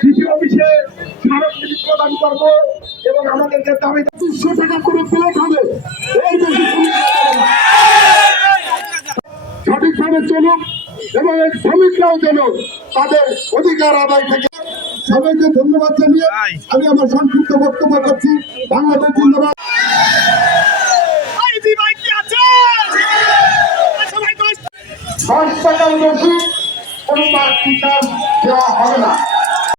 কৃষি অফিসে স্মারকলিপি প্রদান করব এবং আমাদেরকে দাবি দুশো টাকা করে প্লেট হবে। এর বেশি কোনো টাকা হবে না। সঠিকভাবে চলুক এবং এই শ্রমিকরাও যেন তাদের অধিকার আদায় থেকে। সবাইকে ধন্যবাদ জানিয়ে আমি আমার সংক্ষিপ্ত বক্তব্য করছি বাংলাদেশ জিন্দাবাদ। দশ টাকার বেশি তার টিকা দেওয়া হবে না।